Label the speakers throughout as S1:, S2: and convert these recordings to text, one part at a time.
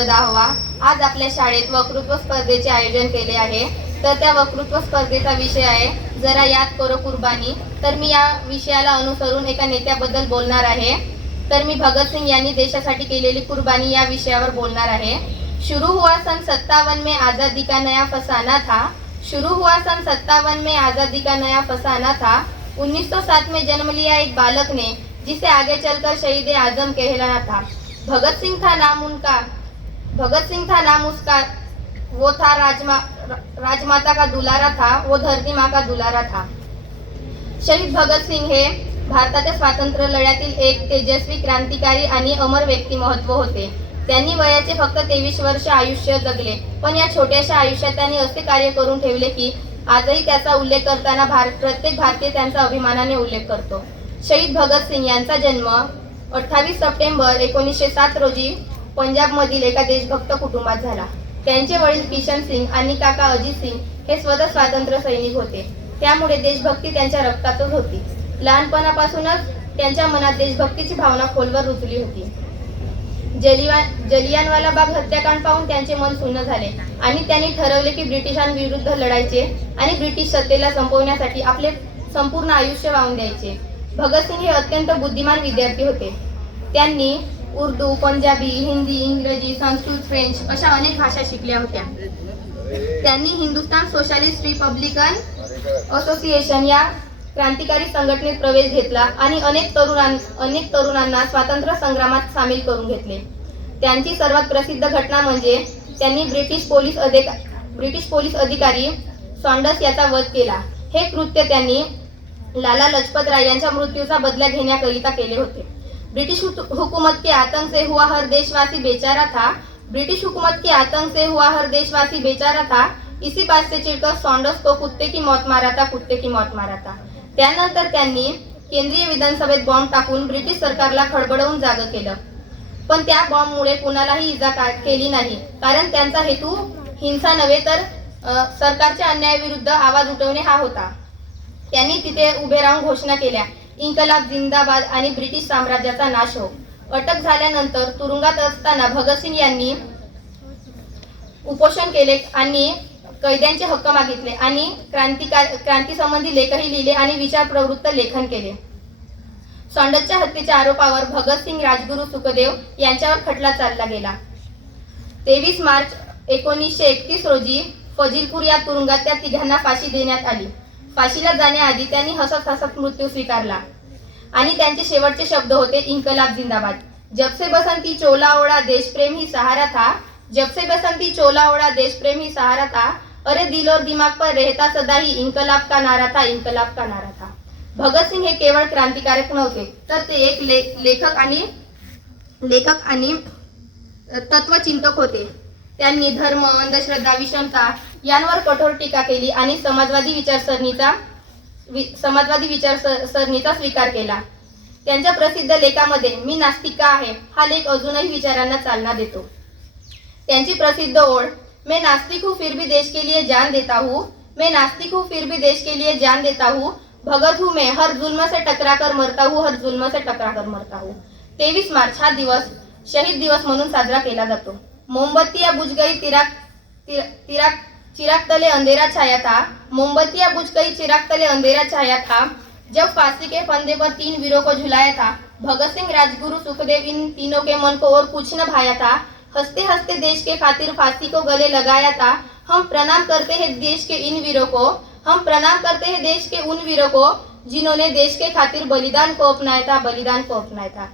S1: वर्ग दहावा आज आपल्या शाळेत वक्तृत्व स्पर्धेचे आयोजन केले आहे. तर त्या वक्तृत्व स्पर्धेचा विषय आहे. जरा याद करो कुर्बानी. तर मी या विषयाला अनुसरून एका नेत्याबद्दल बोलणार आहे. तर मी भगतसिंग यांनी देशासाठी केलेली कुर्बानी या विषयावर बोलणार आहे. शुरू हुआ सन सत्तावन में आज़ादी का नया फसाना था. शुरू हुआ सन सत्तावन में आज़ादी का नया फसाना था. 1907 में जन्म लिया एक बालक ने जिसे आगे चलकर शहीद आजम कहलाना था. भगत सिंह था नाम उनका. भगत सिंह था नाम उसका वो था राजमा राजमाता का दुलारा था वो धरती माँ का दुलारा था। शहीद भगत सिंग हे भारताच्या स्वातंत्र्य लढ्यातील एक तेजस्वी क्रांतिकारी आणि अमर व्यक्तिमत्व होते. त्यांनी वयाचे फक्त तेवीस वर्ष आयुष्य जगले. पण या छोट्याशा आयुष्यात त्यांनी असे कार्य करून ठेवले की आजही त्याचा उल्लेख करताना भारत प्रत्येक भारतीय त्यांचा अभिमानाने उल्लेख करतो. शहीद भगत सिंग यांचा जन्म अठ्ठावीस सप्टेंबर एकोणीसशे सात रोजी पंजाबमधील एका देशभक्त कुटुंबात झाला. त्यांचे वडील किशन सिंग आणि काका अजित सिंग हे स्वतः स्वातंत्र्य सैनिक होते. त्यामुळे देशभक्ती त्यांच्या रक्तातच होती. लहानपणापासूनच त्यांच्या मनात देशभक्तीची भावना खोलवर रुजली होती. जलिया जलियानवाला बाग हत्याकांड पाहून त्यांचे मन सुन्न झाले आणि त्यांनी ठरवले की ब्रिटिशांविरुद्ध लढायचे आणि ब्रिटिश सत्तेला संपवण्यासाठी आपले संपूर्ण आयुष्य वाहून द्यायचे. भगतसिंग हे अत्यंत बुद्धिमान विद्यार्थी होते. त्यांनी उर्दू पंजाबी हिंदी इंग्रजी संस्कृत फ्रेंच अशा अनेक भाषा शिकल्या होत्या. त्यांनी हिंदुस्थान सोशालिस्ट रिपब्लिकन असोसिएशन या क्रांतिकारी संघटनेत प्रवेश घेतला आणि अनेक तरुणां अनेक तरुणांना स्वातंत्र्य संग्रामात सामील करून घेतले. त्यांची सर्वात प्रसिद्ध घटना म्हणजे त्यांनी ब्रिटिश पोलीस अधिक ब्रिटिश पोलीस अधिकारी सॉन्डस याचा वध केला. हे कृत्य त्यांनी लाला लजपत राय यांच्या मृत्यूचा बदला घेण्याकरिता केले होते. ब्रिटिश हुकूमत के आतंक से हुआ हर देशवासी बेचारा था। ब्रिटिश हुकूमत के आतंक से हुआ हर देशवासी बेचारा था। इसी बात से चिडकर सॉन्डर्स को कुत्ते की मौत मारा था कुत्ते की मौत मारा था। त्यानंतर त्यांनी केंद्रीय विधानसभेत बॉम्ब टाकून ब्रिटिश सरकारला खडबडवून जाग केलं. पण त्या बॉम्बमुळे कुणालाही इजा केली नाही. कारण त्यांचा हेतू हिंसा नव्हे तर सरकारच्या अन्यायाविरुद्ध आवाज उठवणे हा होता. त्यांनी तिथे उभे राहून घोषणा केल्या. इन्कलाब जिंदाबाद आणि ब्रिटिश साम्राज्याचा नाश हो. अटक झाल्यानंतर तुरुंगात असताना भगतसिंग यांनी उपोषण केले आणि कैद्यांचे हक्क मागितले आणि क्रांतिकार क्रांतीसंबंधी लेखही लिहिले आणि विचार प्रवृत्त लेखन केले. सॉन्डसच्या हत्येच्या आरोपावर भगतसिंग राजगुरू सुखदेव यांच्यावर खटला चालला गेला. तेवीस मार्च एकोणीसशे एकतीस रोजी फजीलपूर या तुरुंगात त्या तिघांना फाशी देण्यात आली. फाशीला जाण्याआधी त्यांनी हसत हसत मृत्यू स्वीकारला. आणि त्यांचे शेवटचे शब्द होते इन्कलाब जिंदाबाद. जबसे बसंती चोला ओळा देशप्रेम ही सहारा था. जबसे बसंती चोला ओळा देशप्रेम ही सहारा था. अरे दिल और दिमाग पर रहता सदा ही इन्कलाब का नारा था इन्कलाब का नारा था. भगतसिंग हे केवळ क्रांतिकारक नव्हते तर ते एक ले, लेखक आणि लेखक आणि तत्वचिंतक होते. त्यांनी धर्म अंधश्रद्धा विषमता यांवर कठोर टीका केली आणि समाजवादी विचारसरणीचा वि- समाजवादी विचारसरणीचा स्वीकार केला. त्यांच्या प्रसिद्ध लेखामध्ये मी नास्तिका आहे हा लेख अजूनही विचारांना चालना देतो. त्यांची प्रसिद्ध ओढ मैं नास्तिक हूँ फिर भी देश के लिए जान देता हूँ. मैं नास्तिक हूँ फिर भी देश के लिए जान देता हूँ. भगत हूँ मैं हर जुल्म से टकरा कर मरता हूँ हर जुल्म से टकरा कर मरता हूँ. तेवीस मार्च हा दिवस शहीद दिवस म्हणून साजरा केला जातो. मोमबत्ती या गई तिराक तिरा तिराग चिराग तले अंधेरा छाया था मोमबत्तियां बुझ गई चिराग तले अंधेरा छाया था जब फांसी के फंदे पर तीन वीरों को झुलाया था भगत सिंह राजगुरु सुखदेव इन तीनों के मन को और कुछ न भाया था हंसते हंसते देश के खातिर फांसी को गले लगाया था हम प्रणाम करते हैं देश के इन वीरों को हम प्रणाम करते हैं देश के उन वीरों को जिन्होंने देश के खातिर बलिदान को अपनाया था बलिदान को अपनाया था।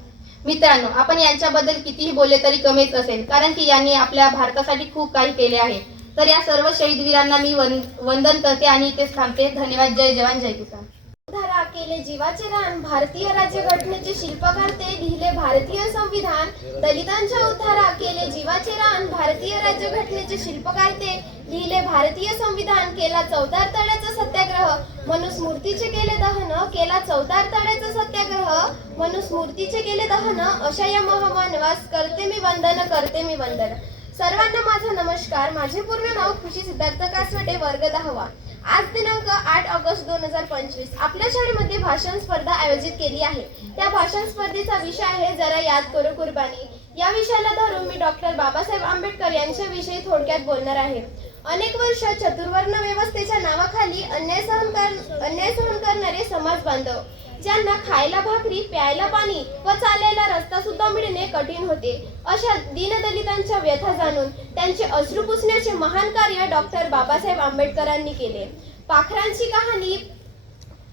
S1: मित्रांनो आपण यांच्याबद्दल कितीही बोलले तरी कमीच असेल कारण की यांनी आपल्या भारतासाठी खूप काही केले आहे. तर या सर्व शहीद वीरांना मी वन- वंदन करते आणि इथेच थांबते. धन्यवाद. जय जवान जय किसान.
S2: धारा केले जीवाचे रान भारतीय राज्यघटनेचे शिल्पकार ते लिहिले भारतीय संविधान. दलितांच्या उद्धारा केले जीवाचे रान भारतीय राज्यघटनेचे शिल्पकार ते लिहिले भारतीय संविधान. केला चौदार तळ्याचा सत्याग्रह मनुस्मृतीचे केले दहन. केला चौदार तळ्याचा सत्याग्रह मनुस्मृतीचे केले दहन. अशा या महामानवास करते मी वंदन करते मी वंदन. सर्वांना माझा नमस्कार. माझे पूर्ण नाव खुशी सिद्धार्थ कासवटे वर्ग दहावा. आज दिनांक आठ ऑगस्ट दोन हजार पंचवीस. आपल्या शाळेमध्ये भाषण स्पर्धा आयोजित केली आहे. त्या भाषण स्पर्धेचा विषय आहे जरा याद करू कुर्बानी. या विषयाला धरून मी डॉक्टर बाबासाहेब आंबेडकर यांच्याविषयी थोडक्यात बोलणार आहे. अनेक वर्ष चतुर्वर्ण व्यवस्थेच्या नावाखाली अन्याय सहन कर अन्याय सहन करणारे समाज बांधव ज्यांना खायला भाकरी प्यायला पाणी व चालायला रस्ता सुद्धा मिळणे कठीण होते. अशा दीनदलितांच्या व्यथा जाणून त्यांचे अश्रू पुसण्याचे महान कार्य डॉक्टर बाबासाहेब आंबेडकरांनी केले. पाखरांची कहाणी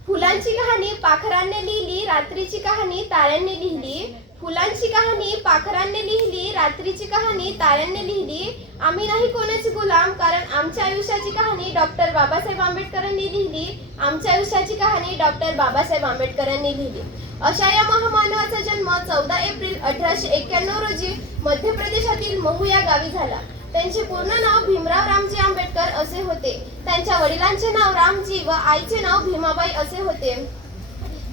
S2: फुलांची कहाणी पाखरांनी लिहिली रात्रीची कहाणी ताऱ्यांनी लिहिली फुलांची कहाणी पाखरांनी लिहिली रात्रीची कहाणी ताऱ्यांनी लिहिली. आम्ही नाही कोणाचे गुलाम कारण आमच्या आयुष्याची कहाणी डॉक्टर बाबासाहेब आंबेडकरांनी लिहिली. आमच्या आयुष्याची कहाणी डॉक्टर बाबासाहेब आंबेडकरांनी लिहिली. अशा या महामानवाचा जन्म चौदा एप्रिल अठराशे एक्क्याण्णव रोजी मध्य प्रदेशातील महू या गावी झाला. त्यांचे पूर्ण नाव भीमराव रामजी आंबेडकर असे होते. त्यांच्या वडिलांचे नाव रामजी व आईचे नाव भीमाबाई असे होते.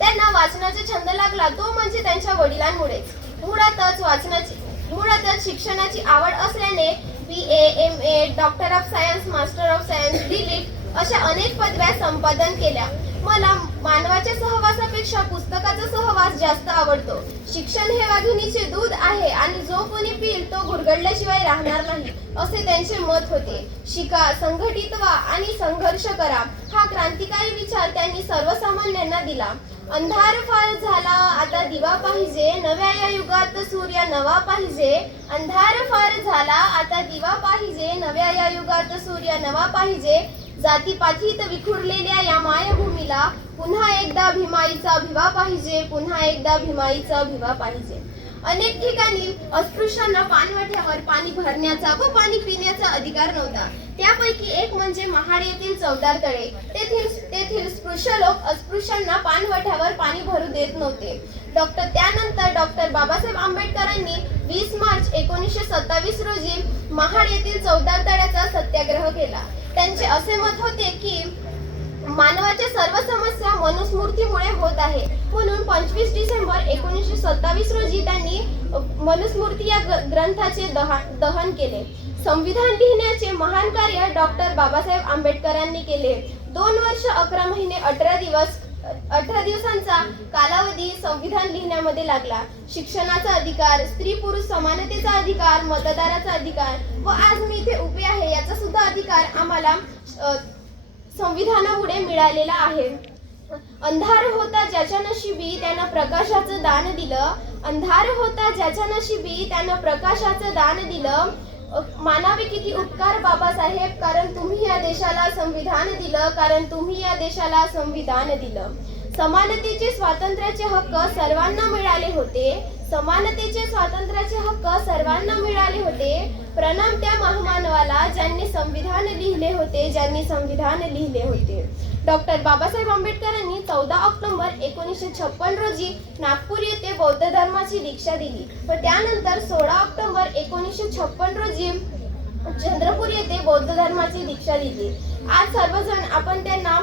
S2: त्यांना वाचनाचा छंद लागला तो म्हणजे त्यांच्या वडिलांमुळेच मुळातच वाचनाची मुळातच शिक्षणाची आवड असल्याने B A M A doctor of science master of science D Litt अशा अनेक पदव्या संपादन केल्या. मला मानवाच्या सहवासापेक्षा पुस्तकाचा सहवास जास्त आवडतो. शिक्षण हे वाघिणीचे दूध आहे आणि जो कोणी पिईल तो गुरगडल्याशिवाय राहणार नाही असे त्यांचे मत होते. शिका संघटित व्हा आणि संघर्ष करा हा क्रांतिकारी विचार त्यांनी सर्वसामान्यांना दिला. अंधार फार झाला आता दिवा पाहिजे. नव्या या युगात सूर्य नवा पाहिजे. अंधार फार झाला आता दिवा पाहिजे. नव्या या युगात सूर्य नवा पाहिजे. जातीपातीत विखुरलेल्या या मायभूमीला पुन्हा एकदा भीमाईचा भिवा पाहिजे. पुन्हा एकदा भीमाईचा भिवा पाहिजे. अनेक ठिकाणी अस्पृश्यांना पाणवठ्यावर पाणी भरण्याचा व पाणी पिण्याचा अधिकार नव्हता. त्यापैकी एक म्हणजे महाड येथील चौदार तळे तेथील तेथील स्पृश्य लोक अस्पृश्यांना पाणवठ्यावर पाणी भरू देत नव्हते. डॉक्टर त्यानंतर डॉक्टर बाबासाहेब आंबेडकरांनी वीस मार्च एकोणीसशे सत्तावीस रोजी महाड येथील चौदार तळ्याचा सत्याग्रह केला. त्यांचे असे मत होते की मानवाच्या सर्व समस्या मनुस्मृतीमुळे होत आहे. म्हणून पंचवीस डिसेंबर एकोणीसशे सत्तावीस रोजी त्यांनी मनुस्मृती या ग्र- ग्रंथाचे दहा- दहन केले. संविधान लिहिण्याचे महान कार्य डॉक्टर बाबासाहेब आंबेडकरांनी केले. दोन वर्ष अकरा महिने अठरा दिवस अठरा दिवसांचा कालावधी संविधान लिहिण्यामध्ये लागला. शिक्षणाचा अधिकार स्त्री पुरुष समानतेचा अधिकार मतदाराचा अधिकार व आज मी इथे उभे आहे याचा सुद्धा अधिकार आम्हाला संविधानामुळे मिळालेला आहे. अंधार होता ज्याच्या नशिबी त्यानं प्रकाशाचं दान दिलं. अंधार होता ज्याच्या नशिबी त्यानं प्रकाशाचं दान दिलं. मानावे किती उपकार बाबासाहेब कारण तुम्ही या देशाला संविधान दिलं कारण तुम्ही या देशाला संविधान दिलं. समानतेचे स्वातंत्र्याचे हक्क सर्वांना मिळाले होते. समानतेचे स्वातंत्र्याचे हक्क सर्वांना मिळाले होते. प्रणाम त्या महामानवाला ज्यांनी संविधान लिहिले होते ज्यांनी संविधान लिहिले होते. डॉक्टर बाबासाहेब आंबेडकरांनी चौदा ऑक्टोबर एकोणीसशे छप्पन रोजी नागपूर येथे बौद्ध धर्माची दीक्षा दिली. व त्यानंतर सोळा ऑक्टोबर एकोणीसशे छप्पन रोजी चंद्रपूर येथे बौद्ध धर्माची दीक्षा दिली. आज सर्वजण आपण त्यांना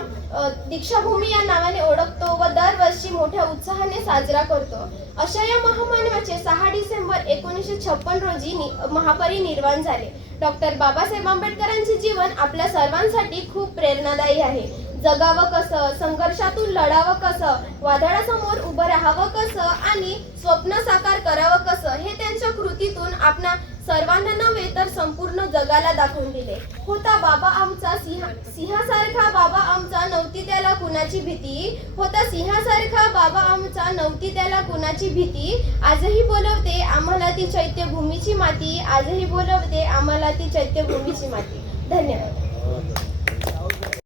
S2: दीक्षाभूमी या नावाने ओळखतो व दरवर्षी मोठ्या उत्साहाने साजरा करतो. अशा या महामानवाचे सहा डिसेंबर एकोणीसशे छप्पन रोजी नि- महापरिनिर्वाण झाले. डॉक्टर बाबासाहेब आंबेडकरांचे जीवन आपल्या सर्वांसाठी खूप प्रेरणादायी आहे. जगावं कसं संघर्षातून लढावं कसं वादळासमोर उभं राहावं कसं आणि स्वप्न साकार करावं कसं हे त्यांच्या कृतीतून आपणा सर्वांना नव्हे तर संपूर्ण जगाला दाखवून दिले. होता बाबा आमचा सिंहासारखा बाबा आमचा नव्हती त्याला कुणाची भीती? होता सिंहासारखा बाबा आमचा नव्हती त्याला कुणाची भीती? आजही बोलवते आम्हाला ती चैत्यभूमीची माती. आजही बोलवते आम्हाला ती चैत्यभूमीची माती. धन्यवाद.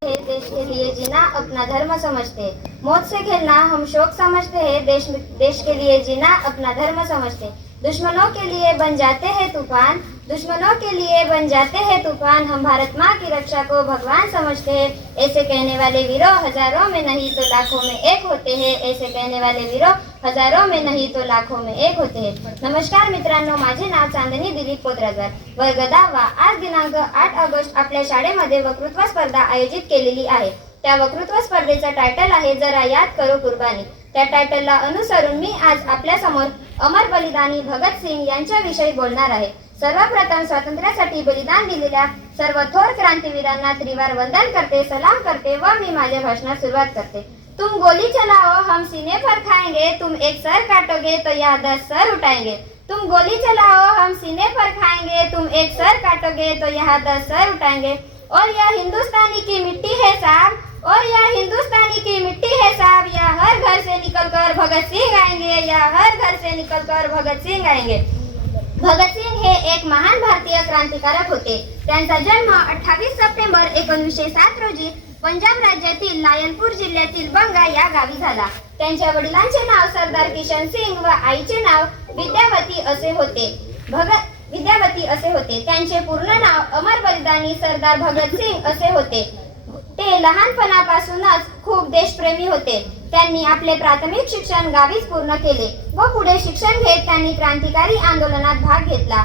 S3: है देश के लिए जीना अपना धर्म समझते मौत से खेलना हम शोक समझते हैं। देश देश के लिए जीना अपना धर्म समझते दुश्मनों के लिए बन जाते हैं तूफान दुश्मनों के लिए बन जाते हैं तूफान। हम भारत माँ की रक्षा को भगवान समझते हैं। ऐसे कहने वाले वीरों हजारों में नहीं तो लाखों में एक होते हैं। ऐसे कहने वाले वीरों हजारों में नहीं तो लाखों में एक होते हैं। नमस्कार मित्रांनो माझे नाव चांदनी दिलीप पोद्राजर वर्ग दहावा आज दिनांक आठ ऑगस्ट आपल्या शाळेमध्ये वक्तृत्व स्पर्धा आयोजित केलेली आहे. त्या वक्तृत्व स्पर्धेचा टायटल आहे जरा याद करो कुर्बानी. त्या टायटलला अनुसरून मी आज आपल्यासमोर अमर बलिदानी भगतसिंग यांच्याविषयी बोलणार आहे. सर्वप्रथम स्वातंत्र्यासाठी बलिदान दिलेल्या सर्व थोर क्रांतीवीरांना त्रिवार वंदन करते सलाम करते व मी माझ्या भाषणात सुरुवात करते. तुम गोली चलाओ हम सीने पर खाएंगे तुम एक सर काटोगे तो यह दस सर उठाएंगे. तुम गोली चलाओ हम सीने पर खाएंगे तुम एक सर काटोगे तो यह दस सर उठाएंगे. और यह हिंदुस्तानी की मिट्टी है साहब. और यह हिंदुस्तानी की मिट्टी है निकलकर भगत सिंह आएंगे या हर घर से निकलकर भगत सिंह आएंगे। भगत सिंह हे एक महान भारतीय क्रांतिकारक होते. त्यांचा जन्म अठ्ठावीस सप्टेंबर एकोणीसशे सात रोजी पंजाब राज्यातील लायनपूर जिल्ह्यातील बंगा या गावी झाला. त्यांच्या वडिलांचे नाव सरदार किशन सिंग व आईचे नाव विद्यावती असे होते. भगत विद्यावती असे होते. त्यांचे पूर्ण नाव अमर बलिदानी सरदार भगत सिंग असे होते. ते लहानपणापासूनच खूप देशप्रेमी होते. त्यांनी आपले प्राथमिक शिक्षण गावीच पूर्ण केले व पुढे शिक्षण घेत त्यांनी क्रांतिकारी आंदोलनात भाग घेतला.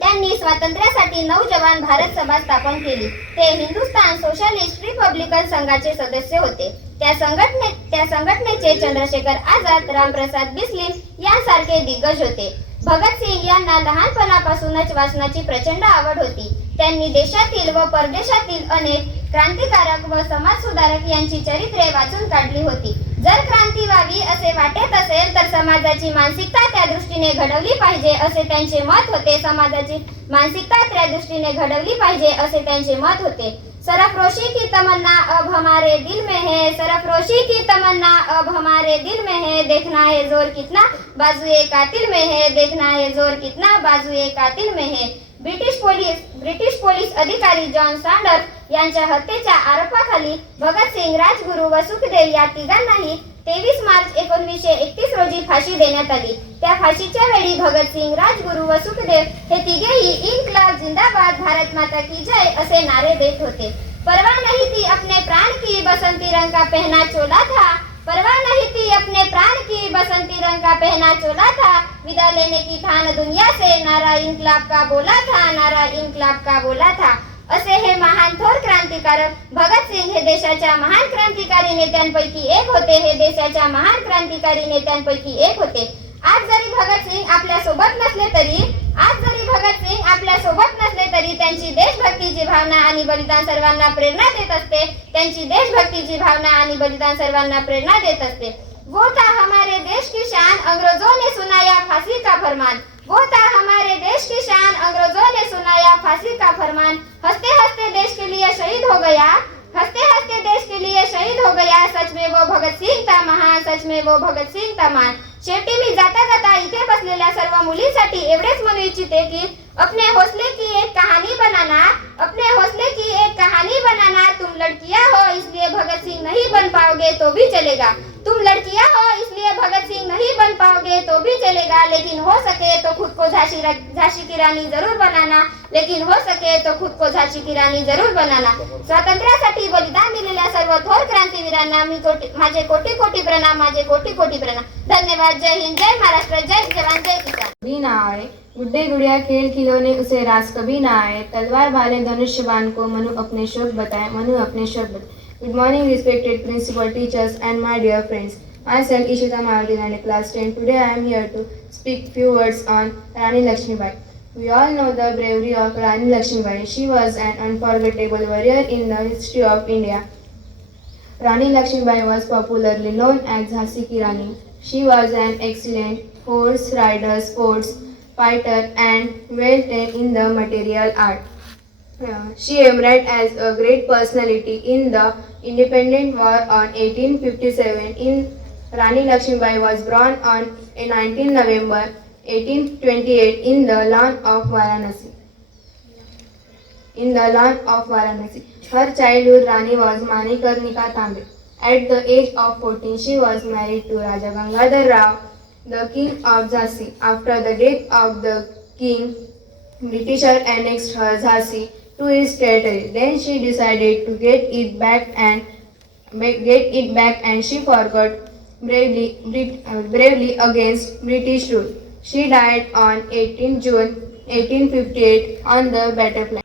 S3: त्यांनी स्वातंत्र्यासाठी नऊ जवान भारत सभा स्थापन केली. ते हिंदुस्थान सोशलिस्ट रिपब्लिकन संघाचे सदस्य होते. त्या संघटने त्या संघटनेचे चंद्रशेखर आझाद रामप्रसाद बिस्लिम यांसारखे दिग्गज होते. भगत सिंग यांना लहानपणापासूनच वाचनाची प्रचंड आवड होती. त्यांनी देशातील व परदेशातील अनेक क्रांतिकारक व समाजसुधारक यांची चरित्रे वाचून काढली होती. जर क्रांती व्हावी असे वाटत असेल तर समाजाची मानसिकता त्या दृष्टीने घडवली पाहिजे असे त्यांचे मत होते. समाजाची मानसिकता त्या दृष्टीने घडवली पाहिजे असे त्यांचे मत होते. सरफरोशी की तमन्ना अब हमारे दिल में है सरफरोशी की तमन्ना अब हमारे दिल में है। देखना है जोर कितना बाजुए कातिल में है देखना है जोर कितना बाजुए कातिल में है। ब्रिटिश पोलीस ब्रिटिश पोलीस अधिकारी जॉन सँडर्स यांच्या हत्येच्या आरोपाखाली भगत सिंग राजगुरू व सुखदेव या तिघांनाही तेवीस मार्च एकोणवीसशे एकतीस रोजी फाशी देण्यात आली. त्या फाशीच्या वेळी भगतसिंग राजगुरू व सुखदेव हे तिघेही इनकलाब जिंदाबाद भारत माता की जय असे नारे देत होते. परवा नहीं थी अपने प्राण की बसंती रंग का पहना चोला था. परवा नहीं थी अपने प्राण की बसंती रंग का पहना चोला था. विदा लेने की ठान दुनिया से नारा इनकलाब का बोला था नारा इनकलाब का बोला था. असे हे महान थोर क्रांतिकारक भगतसिंग हे देशाच्या महान क्रांतिकारी नेत्यांपैकी एक होते. हे देशाच्या महान क्रांतिकारी नेत्यांपैकी एक होते. आज जरी भगतसिंग आपल्यासोबत नसले तरी आज जरी भगतसिंग आपल्यासोबत नसले तरी त्यांची देशभक्तीची भावना आणि बलिदान सर्वांना प्रेरणा देत असते. त्यांची देशभक्तीची भावना आणि बलिदान सर्वांना प्रेरणा देत असते. वो था हमारे देश की शान अंग्रेजों ने सुनाया फांसी का फरमान. वो था हमारे देश की शान। अंग्रेजों ने सुनाया फांसी का फरमान। हंसते हंसते देश के लिए शहीद हो गया। हंसते हंसते देश के लिए शहीद हो गया। सच में वो भगत सिंह था महान सच में वो भगत सिंह था महान। शेवटी मी जाता जाता इथे बसलेल्या सर्व मुलींसाठी एवढेच म्हणू इच्छिते की अपने हौसले की एक कहाणी बनाना अपने हौसले की एक कहानी बनाना। तुम लड़कियां हो इसलिए भगत सिंह नहीं बन पाओगे तो भी चलेगा। तुम लड़कियां हो इसलिए भगत सिंह नहीं बन पाओगे तो भी चलेगा लेकिन हो सके तो खुद को झांसी झांसी की रानी जरूर बनाना लेकिन हो सके तो खुद को झांसी की रानी जरूर बनाना। स्वातंत्र्यासाठी बलिदान दिलेल्या सर्व थोर क्रांतीवीरांना मी कोटी माझे कोटी कोटी प्रणाम माझे कोटी कोटी प्रणाम. धन्यवाद. जय हिंद जय महाराष्ट्र जय जवान जय किसान.
S4: कभी ना आए गुड्डे गुड़िया खेल खिलौने उसे रास कभी ना आए तलवार वाले धनुष्य बाण को मनु अपने शोक बताए मनु अपने शोक बताए. Good morning respected principal teachers and my dear friends Myself, Ishita Mahavirani, class 10. Today I am here to speak few words on Rani Lakshmibai. We all know the bravery of Rani Lakshmibai. She was an unforgettable warrior in the history of India. Rani Lakshmibai was popularly known as Jhansi Ki Rani. She was an excellent horse rider, sports fighter, and well trained in the material art. Uh, she emerged as a great personality in the independent war on 1857 in Rani Lakshmibai was born on 19 November 1828 in the land of Varanasi in the land of Varanasi. Her childhood Rani was Manikarnika Tambe. At the age of 14, she was married to Raja Gangadhar Rao, the king of Jhansi. After the death of the king, Britisher annexed her Jhansi to his territory. Then she decided to get it back and get it back and she forgot bravely, uh, bravely against British rule. She died on 18 June 1858 on the battlefield.